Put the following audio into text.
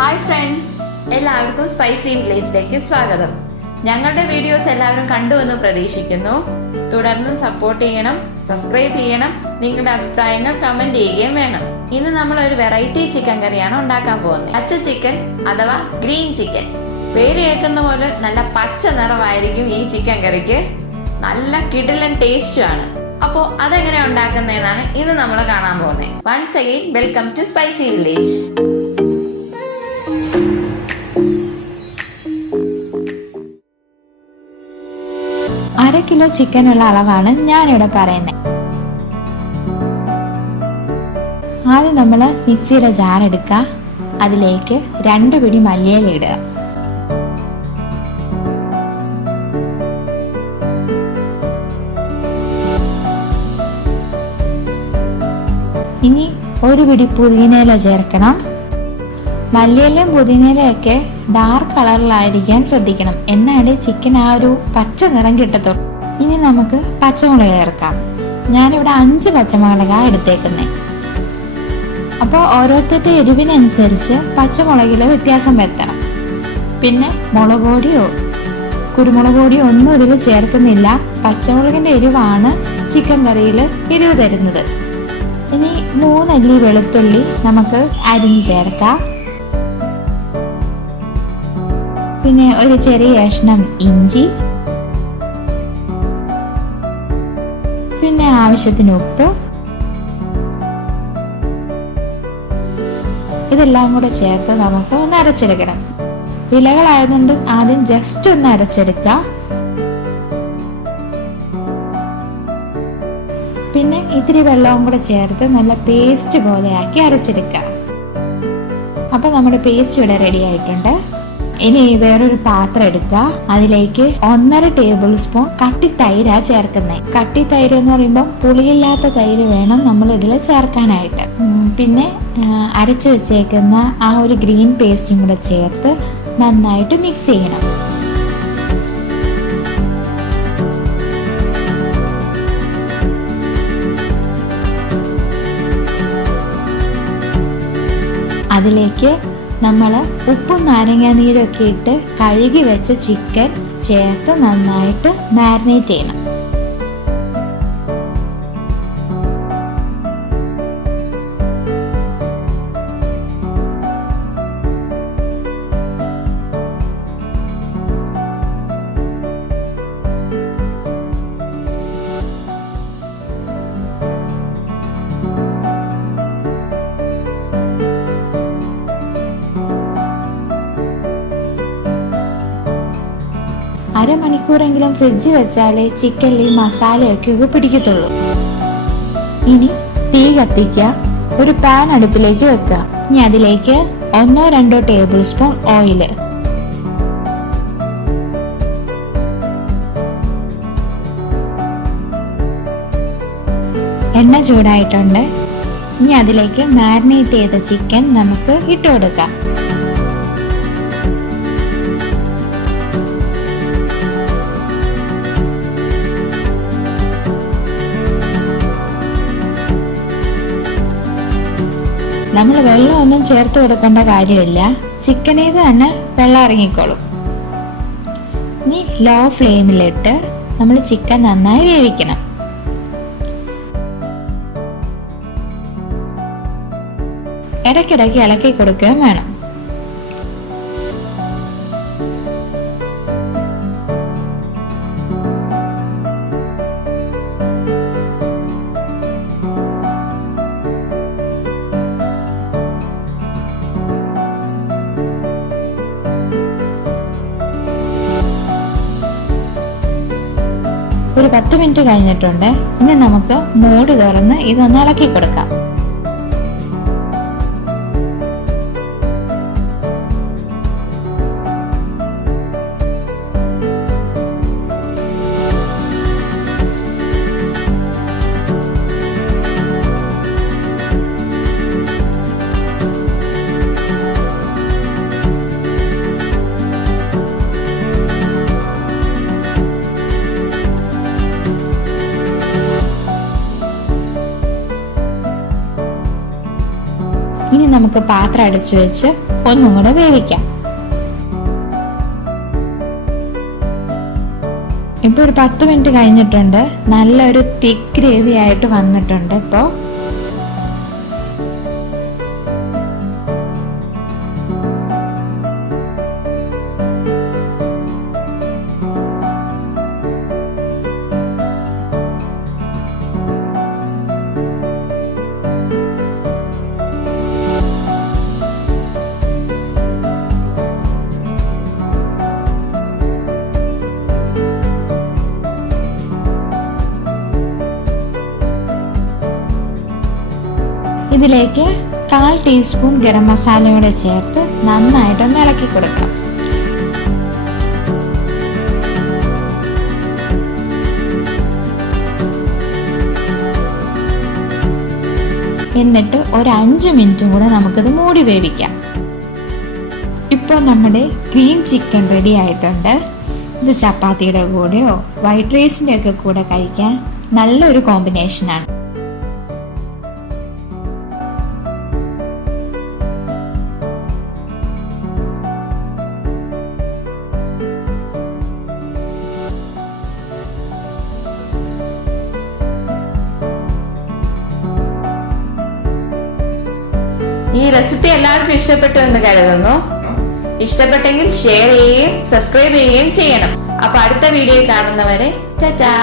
Hi friends, എല്ലാവർക്കും spicy വില്ലേജിലേക്ക് സ്വാഗതം. ഞങ്ങളുടെ വീഡിയോസ് എല്ലാവരും കണ്ടു എന്ന് പ്രതീക്ഷിക്കുന്നു. തുടർന്നും സപ്പോർട്ട് ചെയ്യണം, സബ്സ്ക്രൈബ് ചെയ്യണം, നിങ്ങളുടെ അഭിപ്രായങ്ങൾ കമന്റ് ചെയ്യുകയും വേണം. ഇന്ന് നമ്മൾ ഒരു വെറൈറ്റി ചിക്കൻ കറിയാണ് ഉണ്ടാക്കാൻ പോകുന്നത്. പച്ച ചിക്കൻ അഥവാ ഗ്രീൻ ചിക്കൻ. പേര് കേൾക്കുന്ന പോലെ നല്ല പച്ച നിറമായിരിക്കും ഈ ചിക്കൻ കറിക്ക്. നല്ല കിടിലൻ ടേസ്റ്റും ആണ്. അപ്പോൾ അതെങ്ങനെ ഉണ്ടാക്കുന്നതെന്നാണ് ഇന്ന് നമ്മൾ കാണാൻ പോകുന്നത്. Once again welcome to spicy village. 1/2 kilo ചിക്കനുള്ള അളവാണ് ഞാനിവിടെ പറയുന്നത്. ആദ്യം നമ്മൾ മിക്സിയുടെ ജാർ എടുക്കുക. അതിലേക്ക് 2 പിടി മല്ലിയില ഇടുക. ഇനി 1 പിടി പുതിനയില ചേർക്കണം. മല്ലിയിലയും പുതിനയിലയൊക്കെ ഡാർക്ക് കളറിലായിരിക്കാൻ ശ്രദ്ധിക്കണം, എന്നാലേ ചിക്കൻ ആ ഒരു പച്ച നിറം കിട്ടത്തുള്ളൂ. ഇനി നമുക്ക് പച്ചമുളക് ചേർക്കാം. ഞാനിവിടെ 5 പച്ചമുളകാണ് എടുത്തേക്കുന്നത്. അപ്പോൾ ഓരോരുത്തരുടെ എരിവിനനുസരിച്ച് പച്ചമുളകിൽ വ്യത്യാസം വരുത്തണം. പിന്നെ മുളക് പൊടിയോ കുരുമുളക് പൊടിയോ ഒന്നും ഇതിൽ ചേർക്കുന്നില്ല. പച്ചമുളകിന്റെ എരിവാണ് ചിക്കൻ കറിയിൽ എരിവ് തരുന്നത്. ഇനി 3 അല്ലി വെളുത്തുള്ളി നമുക്ക് അരിഞ്ഞ് ചേർക്കാം. പിന്നെ ഒരു ചെറിയ കഷ്ണം ഇഞ്ചി, പിന്നെ ആവശ്യത്തിന് ഉപ്പ്. ഇതെല്ലാം കൂടെ ചേർത്ത് നമുക്ക് ഒന്ന് അരച്ചെടുക്കണം. ഇലകളായതുകൊണ്ട് ആദ്യം ജസ്റ്റ് ഒന്ന് അരച്ചെടുക്കുക. പിന്നെ ഇത്തിരി വെള്ളവും കൂടെ ചേർത്ത് നല്ല പേസ്റ്റ് പോലെയാക്കി അരച്ചെടുക്കുക. അപ്പൊ നമ്മുടെ പേസ്റ്റ് ഇവിടെ റെഡി ആയിട്ടുണ്ട്. ഇനി വേറൊരു പാത്രം എടുക്കുക. അതിലേക്ക് 1.5 ടേബിൾ സ്പൂൺ കട്ടി തൈരാ ചേർക്കുന്നത്. കട്ടി തൈര് എന്ന് പറയുമ്പോൾ പുളിയില്ലാത്ത തൈര് വേണം നമ്മൾ ഇതിൽ ചേർക്കാനായിട്ട്. പിന്നെ അരച്ചു വെച്ചേക്കുന്ന ആ ഒരു ഗ്രീൻ പേസ്റ്റും കൂടെ ചേർത്ത് നന്നായിട്ട് മിക്സ് ചെയ്യണം. അതിലേക്ക് നമ്മൾ ഉപ്പും നാരങ്ങ നീരൊക്കെ ഇട്ട് കഴുകി വെച്ച ചിക്കൻ ചേർത്ത് നന്നായിട്ട് മാരിനേറ്റ് ചെയ്യണം. അരമണിക്കൂറെങ്കിലും ഫ്രിഡ്ജിൽ വെച്ചാലേ ചിക്കനിൽ മസാലയൊക്കെ പിടിക്കത്തുള്ളൂ. ഇനി തീ കത്തിക്കുക. ഒരു പാൻ അടുപ്പിലേക്ക് വെക്കുക. ഇനി അതിലേക്ക് 1-2 ടേബിൾ സ്പൂൺ ഓയില്, എണ്ണ ചൂടായിട്ടുണ്ട്. ഇനി അതിലേക്ക് മാരിനേറ്റ് ചെയ്ത ചിക്കൻ നമുക്ക് ഇട്ട് കൊടുക്കാം. നമ്മൾ വെള്ളമൊന്നും ചേർത്ത് കൊടുക്കേണ്ട കാര്യമില്ല, ചിക്കനിൽ തന്നെ വെള്ളം ഇറങ്ങിക്കോളും. ഇനി ലോ ഫ്ലെയിമിലിട്ട് നമ്മൾ ചിക്കൻ നന്നായി വേവിക്കണം. ഇടയ്ക്കിടയ്ക്ക് ഇളക്കി കൊടുക്കുകയും വേണം. ഒരു 10 മിനിറ്റ് കഴിഞ്ഞിട്ടുണ്ട്. ഇനി നമുക്ക് മൂടി തുറന്ന് ഇതൊന്ന് ഇളക്കി കൊടുക്കാം. നമുക്ക് പാത്രം അടച്ചു വെച്ച് ഒന്നും കൂടെ വേവിക്കാം. ഇപ്പൊ ഒരു 10 മിനിറ്റ് കഴിഞ്ഞിട്ടുണ്ട്. നല്ലൊരു തിക്ക് ഗ്രേവി ആയിട്ട് വന്നിട്ടുണ്ട്. ഇപ്പോ ഇതിലേക്ക് 1/4 ടീസ്പൂൺ ഗരം മസാലയോടെ ചേർത്ത് നന്നായിട്ടൊന്ന് ഇളക്കി കൊടുക്കാം. എന്നിട്ട് ഒരു 5 മിനിറ്റും കൂടെ നമുക്കിത് മൂടി വേവിക്കാം. ഇപ്പോൾ നമ്മുടെ ഗ്രീൻ ചിക്കൻ റെഡി ആയിട്ടുണ്ട്. ഇത് ചപ്പാത്തിയുടെ കൂടെയോ വൈറ്റ് റൈസിൻ്റെ ഒക്കെ കൂടെ കഴിക്കാൻ നല്ലൊരു കോമ്പിനേഷനാണ്. ഈ റെസിപ്പി എല്ലാവർക്കും ഇഷ്ടപ്പെട്ടു എന്ന് കരുതുന്നു. ഇഷ്ടപ്പെട്ടെങ്കിൽ ഷെയർ ചെയ്യുകയും സബ്സ്ക്രൈബ് ചെയ്യുകയും ചെയ്യണം. അപ്പൊ അടുത്ത വീഡിയോ കാണുന്നവരെ ടാറ്റാ.